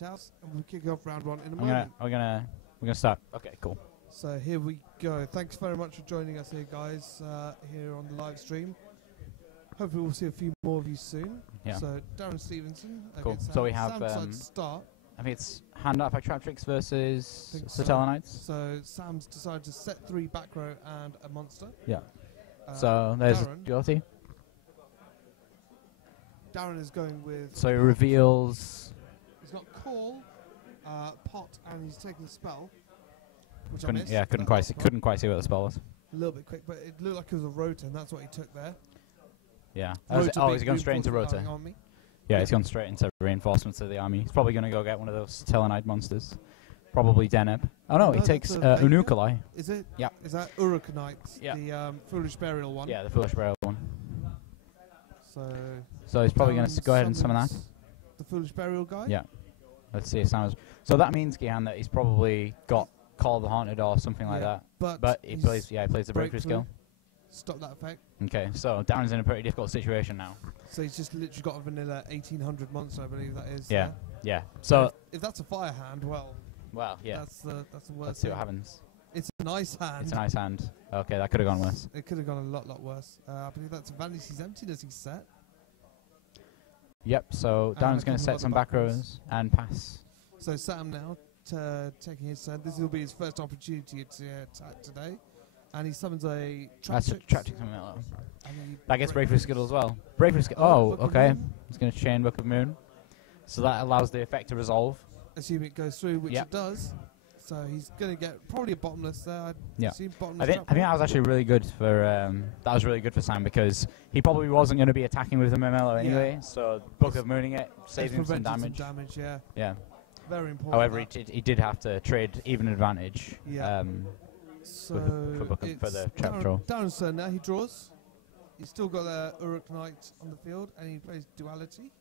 House, and we'll kick off round one in a moment. We're gonna start. Okay, cool. So here we go. Thanks very much for joining us here, guys, here on the live stream. Hopefully we'll see a few more of you soon. Yeah. So Darren Stephenson. Cool. Sam. So we have Sam decided to start. I think it's hand up by Traptrix versus So. Satellarknight. So Sam's decided to set 3 back row and a monster. Yeah. So there's Darren. duality. Darren is going with. So he reveals. He's got call, pot, and he's taking a spell. Which I Couldn't, missed, yeah, but couldn't that's quite see what the spell was. a little bit quick, but it looked like it was a rotor, and that's what he took there. Yeah. Rotor Oh, being he's gone straight into reinforced rotor. on me. Yeah, he's gone straight into reinforcements of the army. He's probably going to go get one of those Satellarknight monsters. Probably Deneb. Oh no, he takes that's a Unukalai. Is it? Yeah. Is that Uruk-Knight, Yeah. the Foolish Burial one? Yeah, the Foolish Burial one. So he's probably going Darren to go ahead and summon that. summons the Foolish Burial guy? Yeah. Let's see if Sam is. So that means, Gihan, that he's probably got Call of the Haunted or something like that. But he plays the breakthrough skill. Stop that effect. Okay, so Darren's in a pretty difficult situation now. So he's just literally got a vanilla 1800 monster, I believe that is. Yeah, yeah. So if that's a fire hand, well, yeah. that's the worst. Let's see what happens. It's a nice hand. It's a nice hand. Okay, that could have gone worse. It could have gone a lot worse. I believe that's Vanity's Emptiness he's set. Yep. So And Darren's a going couple to set of some other back rows and pass. So Sam now taking his turn. This will be his first opportunity to attack today. And he summons a That's a Traptrix. Traptrix summon level. And he That gets breakthrough skill as well. Breakthrough skill. Oh, Book of okay. Moon. He's going to chain Book of Moon. So that allows the effect to resolve. Assume it goes through, which Yep. it does. So he's going to get probably a bottomless there. I'd Yeah. assume bottomless. I think that was actually really good for Sam because he probably wasn't going to be attacking with the Memelo anyway. So Book of Mooning it saved him some damage. Yeah. Yeah. Very important. However, he did have to trade even advantage. Yeah. For the trap draw. Darren's turn now. He draws. He's still got Uruk-Knight on the field, and he plays Duality.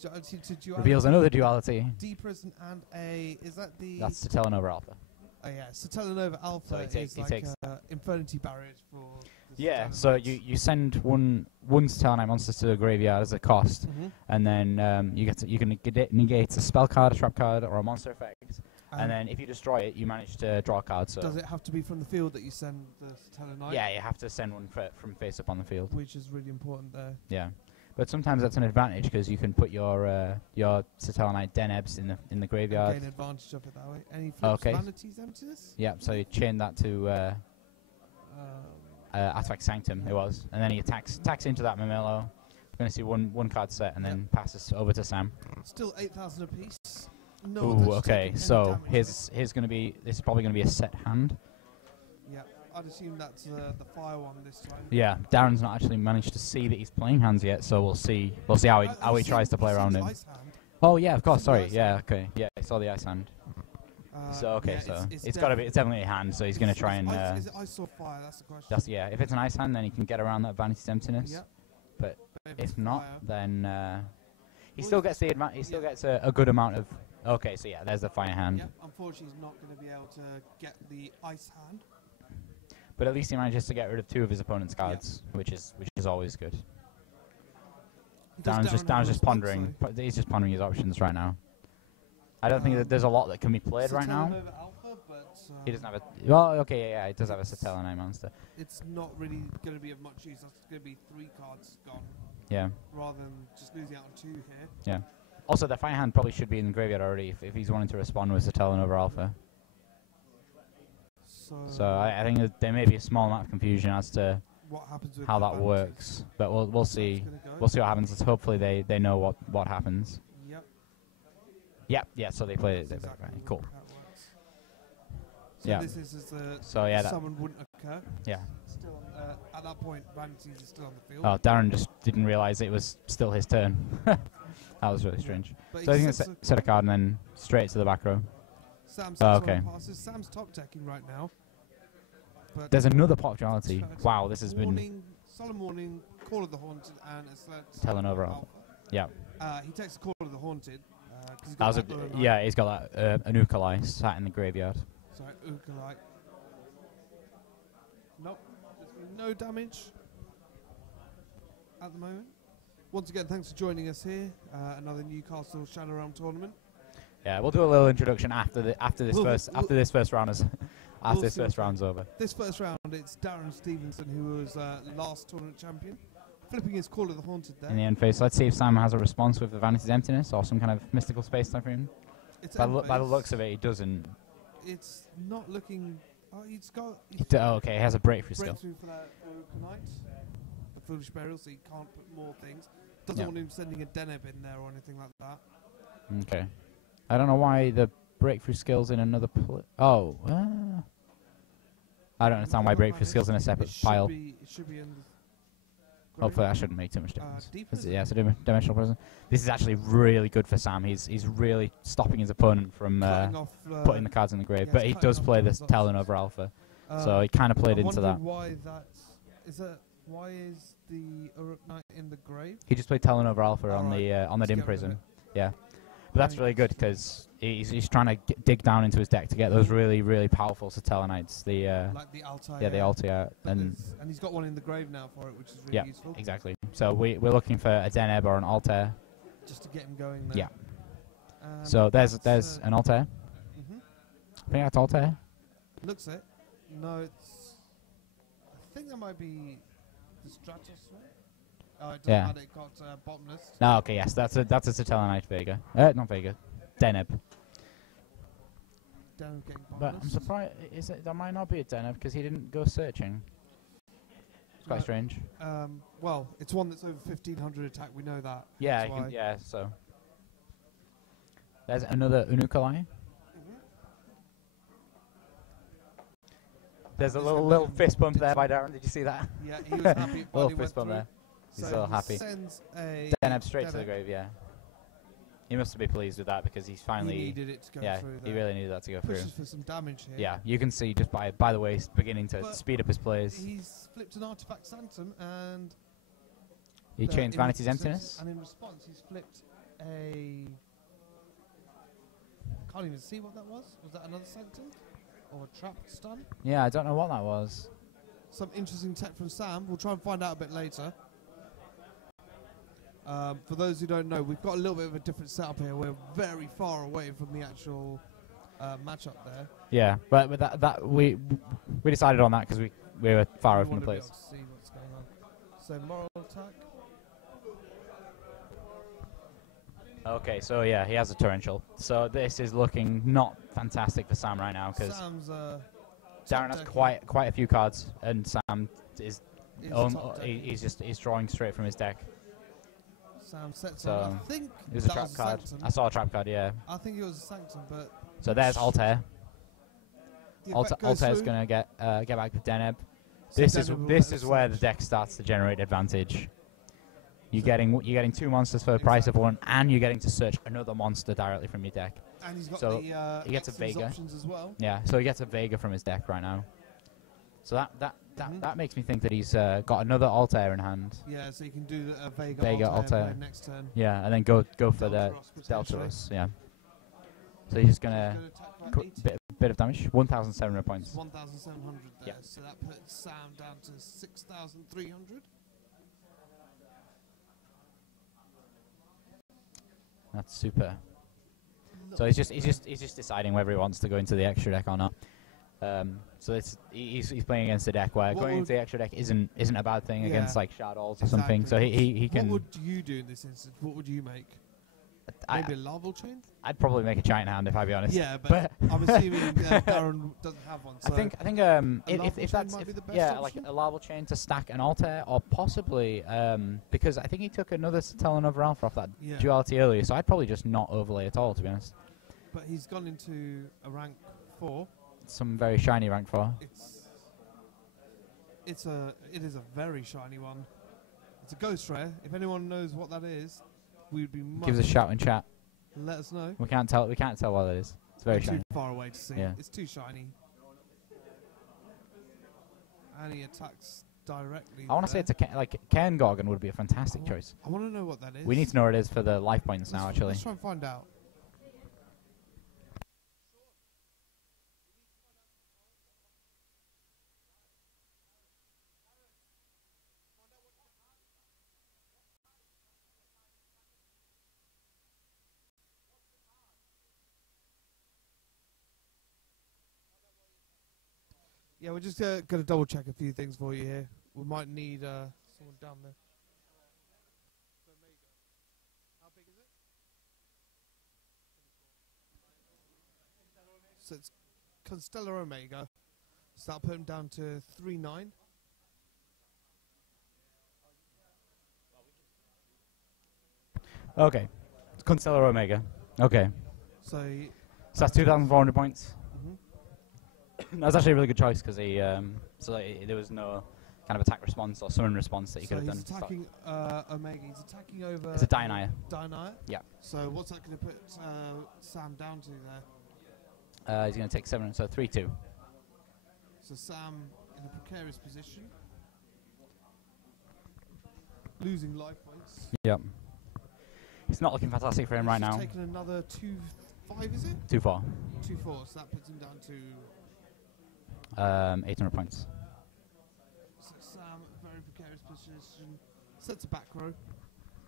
Duality to Duality. Reveals another duality. D-Prison and a. Is that the? That's the Telenova Alpha. Oh yeah, Satellarknight Alpha So he is like takes Infernity barriers for. Yeah, so you send one Satellarknight monster to the graveyard as a cost, and then you can negate a spell card, a trap card, or a monster effect. And then if you destroy it, you manage to draw a card. So does it have to be from the field that you send the Satellarknight? Yeah, you have to send one from face up on the field. Which is really important there. Yeah, but sometimes that's an advantage because you can put your Satellarknight Denebs in the graveyard. And gain advantage of it that way. And he flips Vanity's Emptiness? Yeah, so you chain that to Artifact Sanctum, it was. And then he attacks into that Memelo. We're going to see one card set and then passes over to Sam. Still 8,000 apiece. No. Ooh, okay, so this is probably going to be a set hand. Yeah, I'd assume that's the fire one this time. Yeah, Darren's not actually managed to see that he's playing hands yet, so we'll see how he tries to play around him. Oh yeah, of course. Sorry. Yeah. Okay. Yeah, I saw the ice hand. So okay, yeah, so it's definitely a hand. So he's going to try and. Is it ice or fire? That's the question. If it's an ice hand, then he can get around that Vanity's Emptiness. Yep. But if not, then he still gets the he still gets a good amount of. Okay, so yeah, there's the fire hand. Yep. Unfortunately, he's not going to be able to get the ice hand. But at least he manages to get rid of 2 of his opponent's cards, which is always good. Darren's just pondering. He's just pondering his options right now. I don't think that there's a lot that can be played right now. Alpha, but He doesn't have a. Well, okay, yeah, he does have a Satellarknight monster. It's not really going to be of much use. That's going to be 3 cards gone. Yeah. Rather than just losing out on 2 here. Yeah. Also, the fire hand probably should be in the graveyard already if he's wanting to respond with Satellarknight Alpha. So I think that there may be a small amount of confusion as to what happens with how that works, but we'll see. We'll see what happens. Hopefully they know what happens. Yep. Yeah. So they play it. Exactly right. Cool. So yeah. This is someone wouldn't occur. Yeah. Still at that point, Vanity's is still on the field. Oh, Darren just didn't realise it was still his turn. That was really strange. So I think set a card and then straight to the back row. Okay. Sam's top decking right now. But there's another pop duality. Wow, this has been. Solemn Warning, Call of the Haunted, and a Telenova Alpha. Yeah. He takes Call of the Haunted. He's got that Unukalai sat in the graveyard. Sorry, Unukalai. Nope. No damage at the moment. Once again, thanks for joining us here. Another Newcastle Shadow Realm tournament. Yeah, we'll do a little introduction after this first round's over. This first round, it's Darren Stephenson, who was last tournament champion, flipping his Call of the Haunted there. In the end phase, let's see if Sam has a response with the Vanity's Emptiness or some kind of mystical space time for him. By the looks of it, he doesn't. It's not looking. Oh, he's got. Okay, he has a breakthrough skill. Breakthrough for that Knight, the Foolish Burial, so he can't put more things. Doesn't want him sending a Deneb in there or anything like that. Okay. I don't know why the breakthrough skill's in another oh. I don't understand why breakthrough skill's in a separate pile. It should be in the Hopefully that shouldn't make too much difference. Yeah, it's a dimensional prison. This is actually really good for Sam. He's really stopping his opponent from putting the cards in the grave. But he does play this Talon over Alpha. So he kind of played into that. Why is the Uruk Knight in the grave? He just played Talon over Alpha on the Dim Prison. Yeah. But that's really good because he's trying to dig down into his deck to get those really, really powerful Satellarknights. Like the Altair. Yeah, the Altair. And he's got one in the grave now for it, which is really useful. Yeah, exactly. So we're looking for a Deneb or an Altair. Just to get him going there. Yeah. So there's an Altair. I think that's Altair. Looks it. No, it's... I think that might be the Stratos one. Oh, it doesn't matter, it got bottomless. No, okay, yes, that's a Satellarknight Vega. Not Vega. Deneb. Deneb getting bottomless. But I'm surprised, that might not be a Deneb because he didn't go searching. It's quite strange. Well, it's one that's over 1500 attack, we know that. Yeah, so. There's another Unukalai. There's a little fist bump there by Darren, did you see that? Yeah, he was happy. Little fist bump there. He's so a little happy. Sends a Deneb straight to the grave, yeah. He must be pleased with that because he's finally... He needed it to go through there. He really needed that to go Pushes through. for some damage here. Yeah, you can see just by the way he's beginning to speed up his plays. He's flipped an Artifact Sanctum and... He chains Vanity's Emptiness. And in response he's flipped a... Can't even see what that was. Was that another Sanctum? Or a Trapped Stun? Yeah, I don't know what that was. Some interesting tech from Sam. We'll try and find out a bit later. For those who don't know, we've got a little bit of a different setup here. We're very far away from the actual matchup there. Yeah, but with that we decided on that because we were far away from the place. See what's going on. So moral attack. Okay, so yeah, he has a torrential. So this is looking not fantastic for Sam right now because Darren has quite a few cards, and Sam is he's drawing straight from his deck. Sam sets on. I think it was a trap card. I saw a trap card, yeah. I think it was a Sanctum, but... So there's Altair. Altair's going to get back with Deneb. So this is where the deck starts to generate advantage. You're getting two monsters for the price of one, and you're getting to search another monster directly from your deck. And he's got he gets a Vega options as well. Yeah, so he gets a Vega from his deck right now. So that makes me think that he's got another Altair in hand. Yeah, so you can do a Vega Altair next turn. Yeah, and then go for the Deltarus. Yeah. So he's just gonna bit of damage. 1,700 points. 1,700 there. Yeah. So that puts Sam down to 6,300. That's super. So he's just deciding whether he wants to go into the extra deck or not. So he's playing against a deck where going into the extra deck isn't a bad thing against like Shadows or something. So he can. What would you do in this instance? What would you make? Maybe a Larval Chain? I'd probably make a giant hand if I'd be honest. Yeah, but I'm assuming Darren doesn't have one. So I think if that's like a Larval Chain to stack an Altair or possibly because I think he took another Satellarknight Alpha off that duality earlier, so I'd probably just not overlay at all, to be honest. But he's gone into a rank 4. Some very shiny rank 4. It is a very shiny one. It's a Ghost Rare. If anyone knows what that is, we'd be give us a shout in chat. Let us know. We can't tell what it is. It's very shiny. Too far away to see. Yeah. It's too shiny. And he attacks directly. I want to say it's like Cairn Gorgon would be a fantastic choice. I want to know what that is. We need to know what it is for the life points now. Actually, let's try and find out. Yeah, we're just going to double check a few things for you here. We might need someone down there. How big is it? So it's Constellar Omega. So that'll put him down to 3.9. Okay. Constellar Omega. Okay. So that's 2,400 points. Mm-hmm. That was actually a really good choice because he, there was no kind of attack response or summon response that he could have done. So he's attacking Omega. He's attacking over... It's a Dynaya. Dynaya? Yeah. So what's that going to put Sam down to there? He's going to take 7, so 3-2. So Sam in a precarious position. Losing life points. Yep. It's not looking fantastic for him right now. Taking another 2.5, is it? 2-4. 2.4, so that puts him down to... 800 points. So Sam, very precarious position. Sets a back row.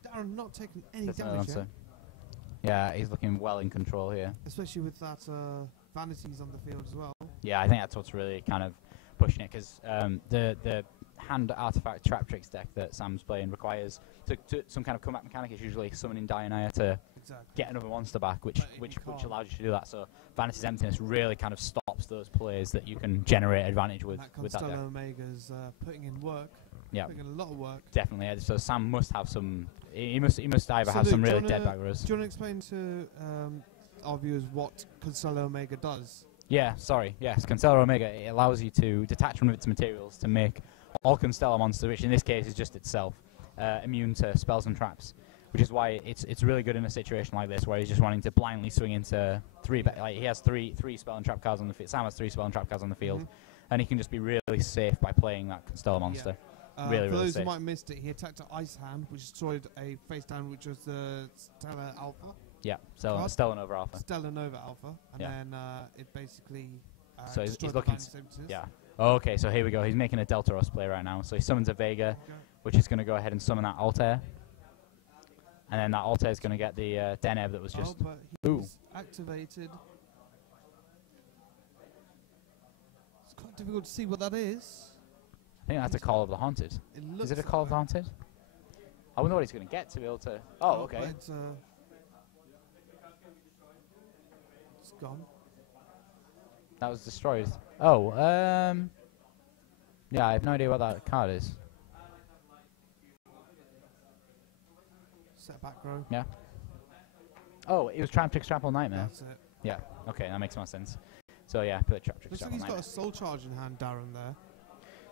Darren not taking any damage yet. Yeah, he's looking well in control here. Especially with that vanities on the field as well. Yeah, I think that's what's really kind of pushing it, because the hand artifact trap tricks deck that Sam's playing requires some kind of comeback mechanic. It's usually summoning Dynaya to get another monster back, which allows you to do that. So Vanity's Emptiness really kind of stops those plays that you can generate advantage with that deck. Omega's putting in work. Yeah, putting in a lot of work. Definitely. Yeah. So Sam must have some. He must either have some really dead back rows. Do you want to explain to our viewers what Constellar Omega does? Yeah, sorry. Yes, Constellar Omega, it allows you to detach one of its materials to make all Constellar monsters, which in this case is just itself, immune to spells and traps, which is why it's really good in a situation like this where he's just wanting to blindly swing into he has three spell and trap cards on the field. Sam has 3 spell and trap cards on the field, and he can just be really safe by playing that Constellar monster. Yeah. Really for those safe. who might have missed it, he attacked an Ice Hand, which destroyed a face down, which was the Stellar Alpha. Yeah, Stellar Nova Alpha. Stellar Nova Alpha, and then it basically. So he's looking. Yeah. Oh, okay, so here we go. He's making a Deltaros play right now. So he summons a Vega, which is going to go ahead and summon that Altair. And then that Altair is going to get the Deneb that was just. Oh, but he's activated. It's quite difficult to see what that is. I think that's a Call of the Haunted. Is it a Call of the Haunted? I wonder what he's going to get to be able to. Oh, okay. It's gone. That was destroyed. Oh, yeah, I have no idea what that card is. Set back row. Yeah. Oh, it was Trap Trick Strapple Nightmare. That's it. Yeah, okay, that makes more sense. So yeah, put Trap Trick Looks Strapple like he's Nightmare. got a Soul Charge in hand, Darren, there.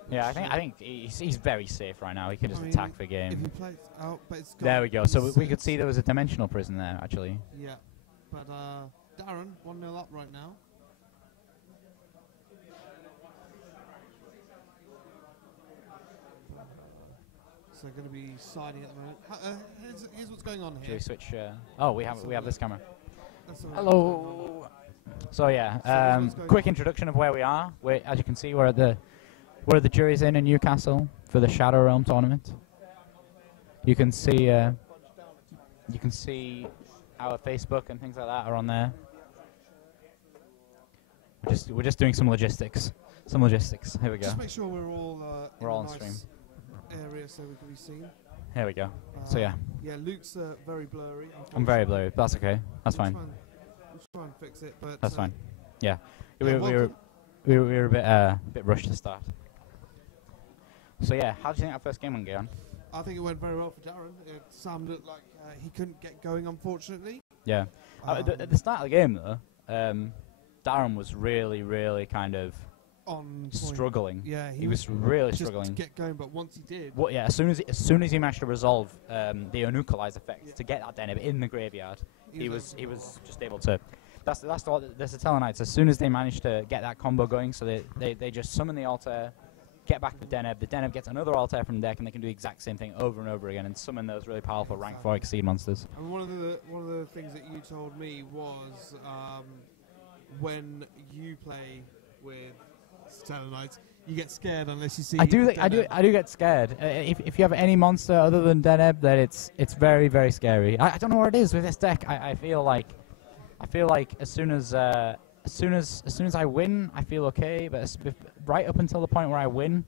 Yeah, I think he's very safe right now. He can just attack for game. If he plays out, but it's there we go. So we could see there was a dimensional prison there, actually. Yeah, but Darren, 1-0 up right now. So going to be siding at the moment. Here's what's going on here. Should we switch? Oh, we have this camera. Hello. So yeah, quick introduction of where we are. As you can see, we're at the Jury's Inn in Newcastle for the Shadow Realm tournament. You can see our Facebook and things like that are on there. We're just doing some logistics. Here we go. Just make sure we're all on nice stream. Area so we can be seen. Here we go. So yeah. Yeah, Luke's very blurry. I'm very blurry. But that's okay. That's fine. We'll try and fix it, but that's fine. Yeah. We were a bit rushed to start. So yeah, how do you think our first game went, Gaon? I think it went very well for Darren. Sam looked like he couldn't get going, unfortunately. Yeah. At the start of the game, though, Darren was really kind of struggling. Yeah, he was really struggling to get going, but once he did, as soon as he managed to resolve the Onucalize effect to get that Deneb in the graveyard, he was just able to. That's the Satellarknights. As soon as they managed to get that combo going, so they just summon the Altair, get back the Deneb. The Deneb gets another Altair from the deck, and they can do the exact same thing over and over again and summon those really powerful rank 4 Exceed monsters. And one of the things that you told me was when you play with Satellarknights, you get scared unless you see. I do get scared. If you have any monster other than Deneb, then it's very, very scary. I don't know what it is with this deck. I feel like as soon as as soon as I win, I feel okay. But right up until the point where I win,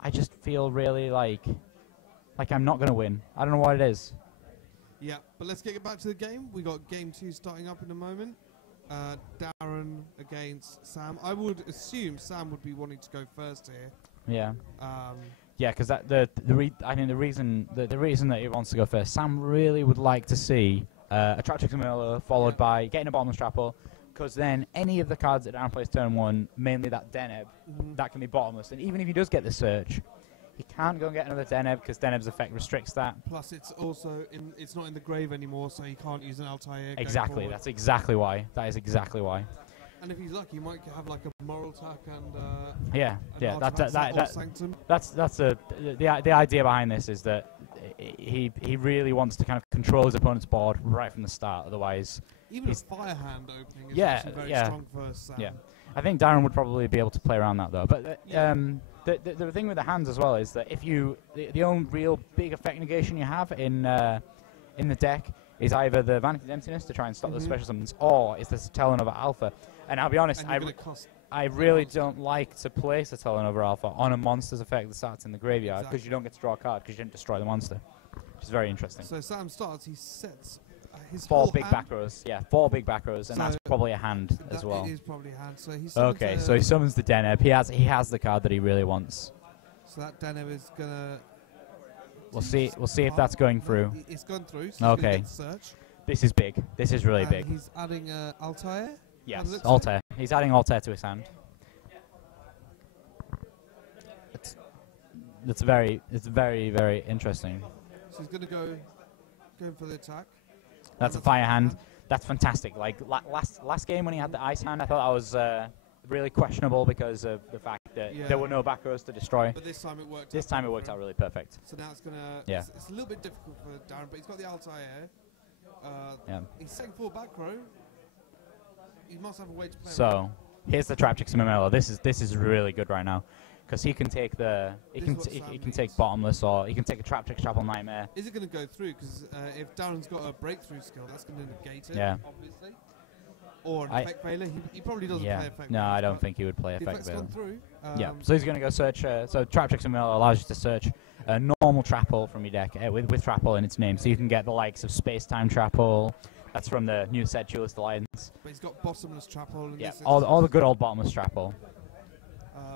I just feel really like I'm not gonna win. I don't know what it is. Yeah, but let's get back to the game. We got game 2 starting up in a moment. Darren against Sam. I would assume Sam would be wanting to go first here. Yeah. Yeah, because I think the reason that he wants to go first, Sam really would like to see a Traptrix Miller followed by getting a bottomless Trapple, because then any of the cards that Darren plays turn 1, mainly that Deneb, that can be bottomless. And even if he does get the search, he can't go and get another Deneb because Deneb's effect restricts that. Plus, it's also it's not in the grave anymore, so he can't use an Altair. Exactly, that's exactly why. That is exactly why. And if he's lucky, he might have like a moral attack and that's the idea behind this is that he really wants to kind of control his opponent's board right from the start. Otherwise, even a fire hand opening is actually very strong for Sam. Yeah, I think Darren would probably be able to play around that though. But the thing with the hands as well is that if you the only real big effect negation you have in the deck is either the Vanity's Emptiness to try and stop the special summons, or it's the Satellarknight Alpha. And I'll be honest, I really don't like to play Satellarknight Alpha on a monster's effect that starts in the graveyard, because you don't get to draw a card because you didn't destroy the monster, which is very interesting. So Sam starts, he sets his 4 big back rows, 4 big back rows, and that's probably a hand as well. It is probably a hand. So he so he summons the Deneb. He has the card that he really wants. So that Deneb is gonna. We'll see if that's going through. It's gone through. So okay. Search. This is big. This is really big. He's adding Altair. Yes, Altair. He's adding Altair to his hand. It's very very interesting. So he's gonna go for the attack. That's a fire hand. That's fantastic. Like last game when he had the ice hand, I thought that was really questionable because of the fact that there were no back rows to destroy. But this time it worked. This time it worked out really perfect. So now it's gonna. Yeah. It's a little bit difficult for Darren, but he's got the Altair. He's setting 4 back row. He must have a way to play. So here's the Traptrix Mamelo. This is really good right now, because he can take he can take bottomless, or he can take a Traptrix Trapple Nightmare. Is it going to go through? Because if Darren's got a breakthrough skill, that's going to negate it. Yeah. Obviously. Or an effect failure. He probably doesn't play effect. No, I don't think he would play effect failure. Gone through. So he's going to go search. So Traptrix Mamelo allows you to search a normal Trapple from your deck with Trapple in its name, so you can get the likes of Space Time Trapple. That's from the new set Duelist Alliance. But he's got bottomless Trapple. Yeah, all the good old bottomless Trapple.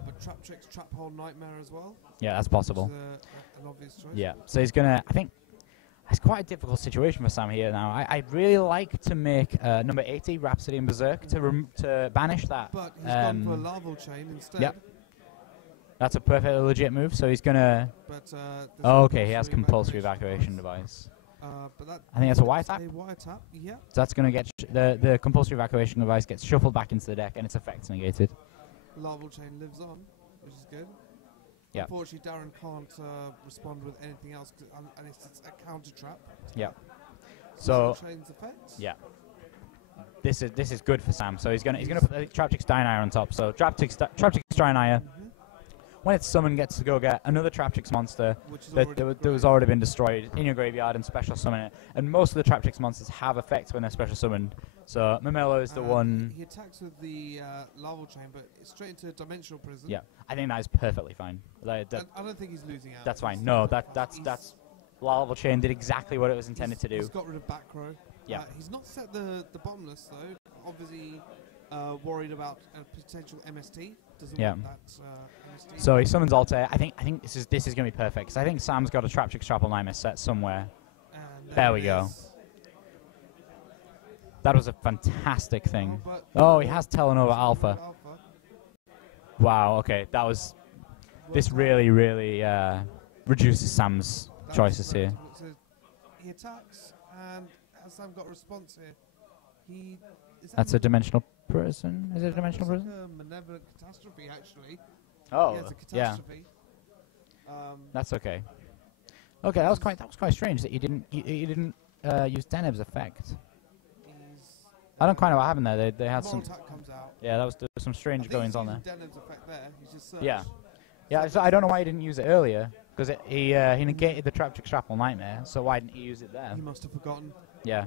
But Traptrix Traphole Nightmare as well. Yeah, that's possible. Which is an obvious choice. Yeah, so he's gonna. I think it's quite a difficult situation for Sam here now. I'd really like to make number 80 Rhapsody and Berserk to banish that. But he's gone for a Larval Chain instead. Yep. That's a perfectly legit move. So he's gonna. But okay, he has compulsory evacuation device. But that I think that's a wire tap. Yeah. So that's going to get the compulsory evacuation device gets shuffled back into the deck and its effects negated. Larval Chain lives on, which is good. Yeah. Unfortunately, Darren can't respond with anything else, and it's a counter trap. Yeah. So. Chain's effects. Yeah. This is good for Sam. So he's gonna put the Traptrix Dynire on top. So Traptrix Dynire. When its summon gets to go get another Traptrix monster that was already been destroyed in your graveyard and special summon it. And most of the Traptrix monsters have effects when they're special summoned. So Mamelo is the one. He attacks with the Larval Chain, but it's straight into Dimensional Prison. Yeah, I think that is perfectly fine. I don't think he's losing out. That's fine. No, that's Larval Chain did exactly what it was intended to do. He's got rid of back row. Yeah. He's not set the bottomless though. Obviously, worried about a potential MST. Doesn't want that MST. So he summons Altair. I think this is going to be perfect, because I think Sam's got a Traptrix Trapple Nightmare set somewhere. There we go. That was a fantastic thing. Oh, he has Tellanova Alpha. Wow. Okay, that was. This really reduces Sam's choices here. So he attacks, and has Sam got a response here? That's a Dimensional Prison. Is it a Dimensional Prison? Like a Malevolent Catastrophe, actually. Oh, yeah, it's a catastrophe. That's okay. Okay, that was quite strange that you didn't use Deneb's effect. I don't quite know what happened there. They had some. Comes out. Yeah, there was some strange goings on there. Deneb's effect there. He's just searched. Yeah. So I don't know why he didn't use it earlier, because he negated the Traptrix Trapple Nightmare. So why didn't he use it there? He must have forgotten. Yeah.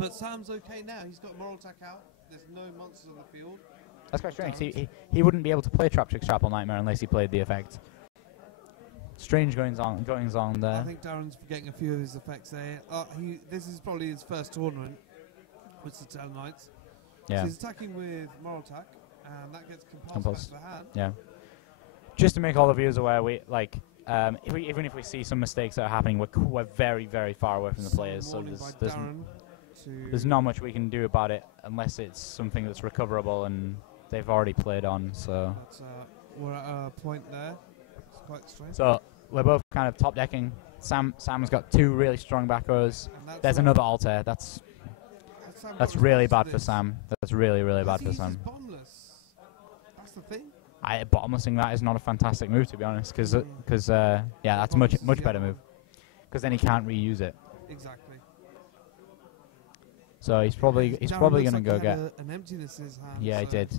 But Sam's okay now. He's got moral attack out. There's no monsters on the field. That's quite strange. He wouldn't be able to play Trap Trick Trapple Nightmare unless he played the effect. Strange goings on there. I think Darren's forgetting a few of his effects there. This is probably his first tournament with the Satellarknight. Yeah. So he's attacking with moral attack, and that gets compulsed back to the hand. Yeah. Just to make all the viewers aware, we like even if we see some mistakes that are happening, we're very, very far away from the players. So there's not much we can do about it unless it's something that's recoverable and they've already played on. So we're at a point there. It's quite strange. So we're both kind of top decking. Sam's got 2 really strong back rows. There's another altair. That's really bad for Sam. That's really, really bad for Sam. Bottomless. That's the thing. Bottomlessing that is not a fantastic move, to be honest, because yeah, that's much better move. Because then he can't reuse it. Exactly. So he's probably going to go get an emptiness in his hand. Yeah, he did.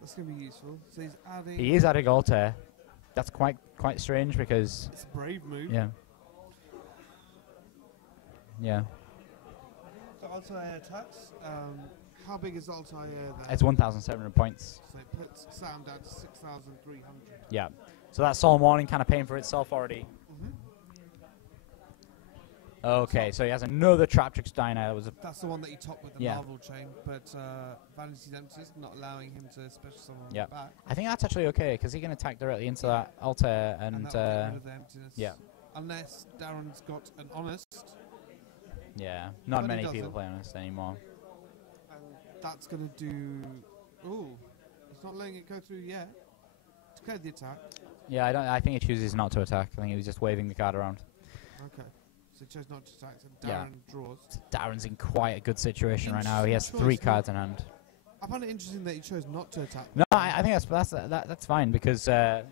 That's going to be useful. So he's adding. He is adding altair. That's quite strange because it's a brave move. Yeah. Yeah. So Altair attacks. How big is Altair there? It's 1,700 points. So it puts Sam down to 6,300. Yeah. So that's Solemn Warning kind of paying for itself already. Okay, so he has another Trap Trick Diner. That's the one that he topped with the Marvel chain, but Vanity's Emptiness not allowing him to special summon back. I think that's actually okay because he can attack directly into that Altair and that will get rid of the emptiness. Yeah. Unless Darren's got an Honest. Yeah, not many people play Honest anymore. And that's going to do. Ooh, it's not letting it go through yet. Declare the attack. Yeah, I think he chooses not to attack. I think he was just waving the card around. Okay. So he chose not to attack, so Darren draws. Darren's in quite a good situation right now. He has 3 cards in hand. I find it interesting that he chose not to attack. No, I think that's fine because that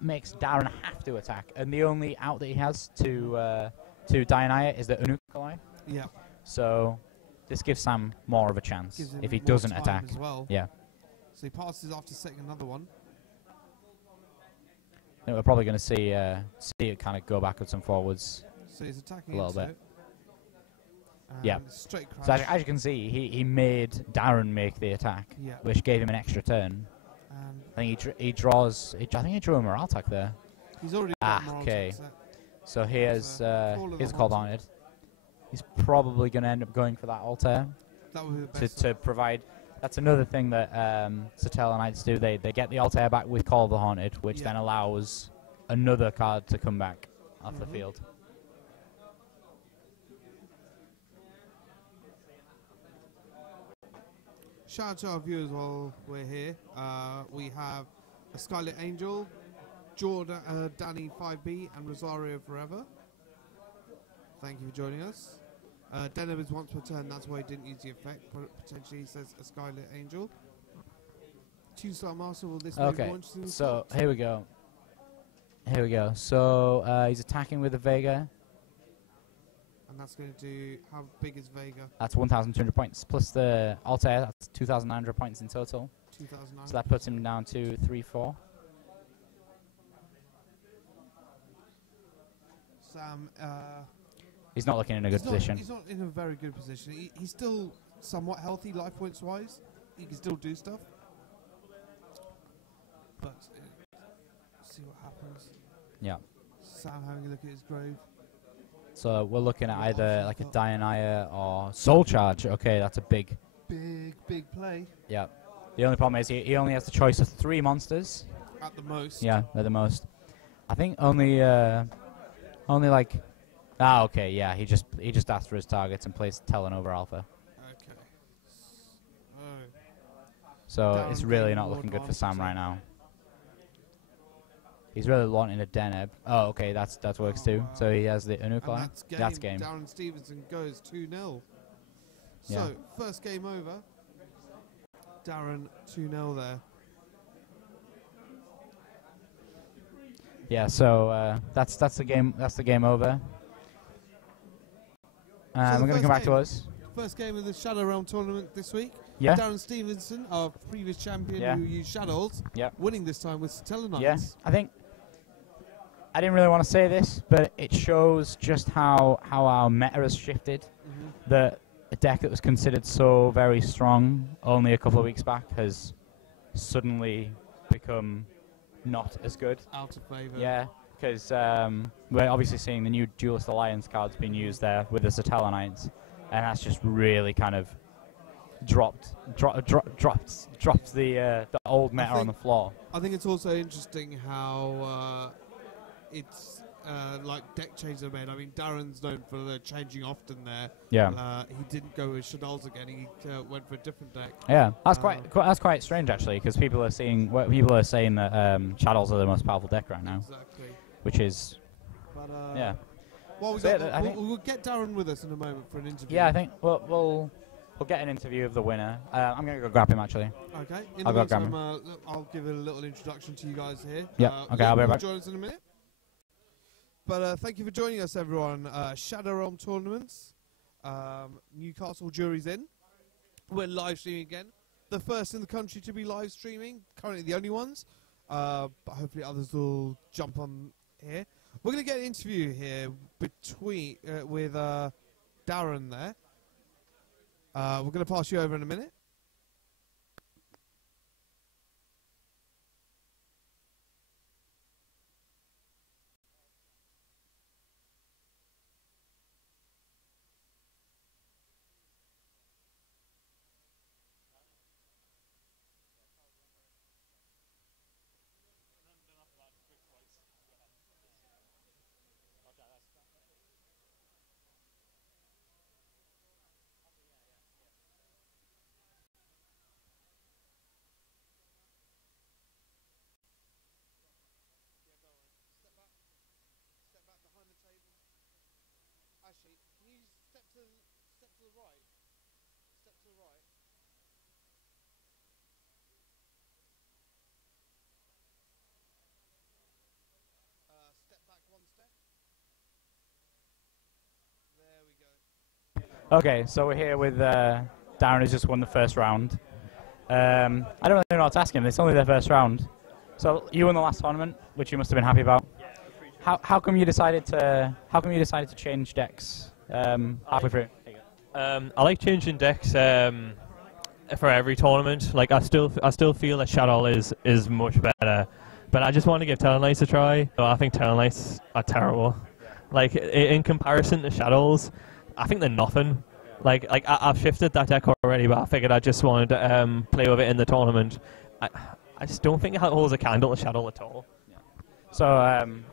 makes Darren have to attack, and the only out that he has to deny it is the Unukalai. Yeah. So this gives Sam more of a chance if he doesn't attack. As well. Yeah. So he passes after setting another one. I think we're probably going to see it kind of go backwards and forwards. So he's attacking a little bit. Yeah. Straight crash. So as you can see, he made Darren make the attack, which gave him an extra turn. I think he draws. I think he drew a morale attack there. He's already got morale attack set. So here's Cold Haunted. He's probably going to end up going for that Altair to provide. That's another thing that Satellarknights do. They get the Altair back with Call of the Haunted, which then allows another card to come back off the field. Shout out to our viewers while we're here. We have a Scarlet Angel, Jordan, Danny 5B, and Rosario Forever. Thank you for joining us. Denham is once per turn, that's why he didn't use the effect. Potentially he says a Scarlet Angel. 2-star Master, will this be more interesting? So here we go. So he's attacking with a Vega. And that's going to do, how big is Vega? That's 1,200 points, plus the Altair, that's 2,900 points in total. 2,900. So that puts him down to 3-4. Sam, he's not looking in a good position. He's not in a very good position. He's still somewhat healthy, life points wise. He can still do stuff. But see what happens. Yeah. Sam having a look at his grave. So we're looking at either like a Dianaya or Soul Charge. Okay, that's a big play. Yeah. The only problem is he only has the choice of 3 monsters. At the most. Yeah, at the most. I think only like. Okay, yeah. He just asked for his targets and plays Telenova Alpha. Okay. So it's really not looking good for Sam right now. He's really wanting a Deneb. Oh, okay, that works too. So he has the Unukalai. That's game. Darren Stephenson goes 2-0. So, first game over. Darren 2-0 there. Yeah, so that's the game. That's the game over. So we're going to come back to us. First game of the Shadow Realm tournament this week. Yeah. Darren Stephenson, our previous champion who used Shadows, winning this time with Satellarknight. Yeah, I think I didn't really want to say this, but it shows just how our meta has shifted. That a deck that was considered so very strong only a couple of weeks back has suddenly become not as good. Out of favour. Yeah, because we're obviously seeing the new Duelist Alliance cards being used there with the Satellarknights, and that's just really kind of dropped the old meta on the floor. I think it's also interesting how it's like deck changes are made. I mean, Darren's known for the changing often there. Yeah. He didn't go with Shadol's again. He went for a different deck. Yeah, that's quite strange actually, because people are saying that Shadows are the most powerful deck right now. Exactly. Which is, but, yeah. Well, we'll get Darren with us in a moment for an interview. Yeah, I think we'll get an interview of the winner. I'm going to go grab him, actually. Okay. I'll go grab him. I'll give a little introduction to you guys here. Yeah, okay, I'll be right back. Join us in a minute. But thank you for joining us, everyone. Shadow Realm Tournaments. Newcastle Jury's in. We're live streaming again. The first in the country to be live streaming. Currently the only ones. But hopefully others will jump on here. We're going to get an interview here between with Darren there. We're going to pass you over in a minute. Okay, so we're here with Darren, who's just won the first round. I don't really know what to ask him. It's only their first round. So you won the last tournament, which you must have been happy about. How come you decided to change decks halfway through? I like changing decks for every tournament. Like I still feel that Shadow is much better, but I just want to give Satellarknights a try. So I think Satellarknights are terrible. Like in comparison to Shadows, I think they're nothing. Like I've shifted that deck already, but I figured I just wanted to play with it in the tournament. I just don't think it holds a candle to Shadow at all. Yeah. So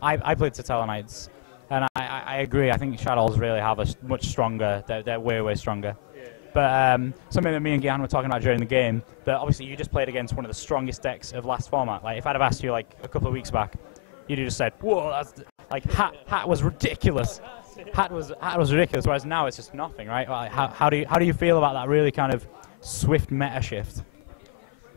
I played Satellarknights, and I agree. I think Shadows really have a much stronger. They're way stronger. Yeah. But something that me and Gian were talking about during the game, that obviously you just played against one of the strongest decks of last format. Like if I'd have asked you like a couple of weeks back, you'd have just said, "Whoa, that's like Hat was ridiculous." Hat was ridiculous, whereas now it's just nothing, right? Like, how do you feel about that really kind of swift meta shift?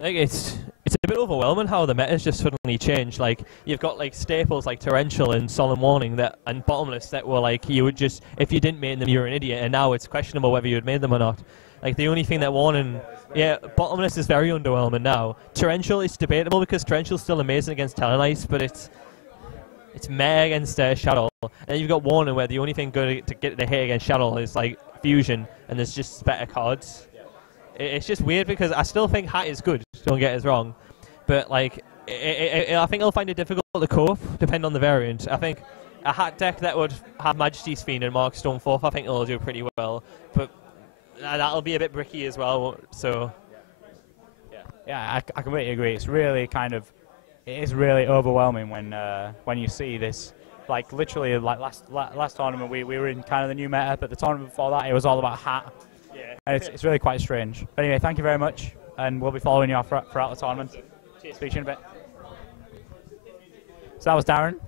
I think it's a bit overwhelming how the meta's just suddenly changed. Like you've got like staples like Torrential and Solemn Warning and Bottomless that were like you would just, if you didn't make them you're an idiot, and now it's questionable whether you had made them or not. Like the only thing that Warning, yeah, Bottomless is very underwhelming now. Torrential is debatable because Torrential's still amazing against Satellarknights, but it's meh against Shadow. And you've got Warning where the only thing good to get the hit against Shadow is like Fusion, and there's just better cards. It's just weird because I still think Hat is good, don't get us wrong, but like I think I'll find it difficult to cope depending on the variant. I think a Hat deck that would have Majesty's Fiend and Mark Stoneforth, I think it'll do pretty well, but that'll be a bit bricky as well. So yeah, I completely agree. It's really it is really overwhelming when you see this. Like literally, like last tournament, we were in kind of the new meta, but the tournament before that, it was all about Hat. Yeah. And it's really quite strange. But anyway, thank you very much, and we'll be following you throughout the tournament. Cheers. Speak to you in a bit. So that was Darren.